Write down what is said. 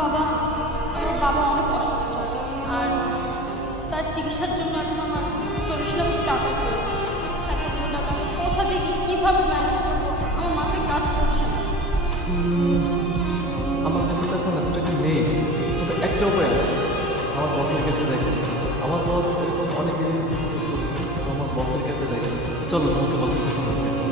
বাবা আমার বাবা অনেক অসুস্থ, আর তার চিকিৎসার জন্য এখন আমার 40 লাখ টাকা প্রয়োজন। 1 টাকা আমি কোথা থেকে কীভাবে ম্যানেজ করবো, আমার মাথায় কাজ করছে না। আমার কাছে তো এখন এত টাকা নেই, তবে একটা উপায় আছে, আমার বসের কাছে যাইতে। আমার বস এরকম অনেক করেছে, তো আমার বসের কাছে যাইতে। চলো তোমাকে বসের কাছে নিয়ে যাই।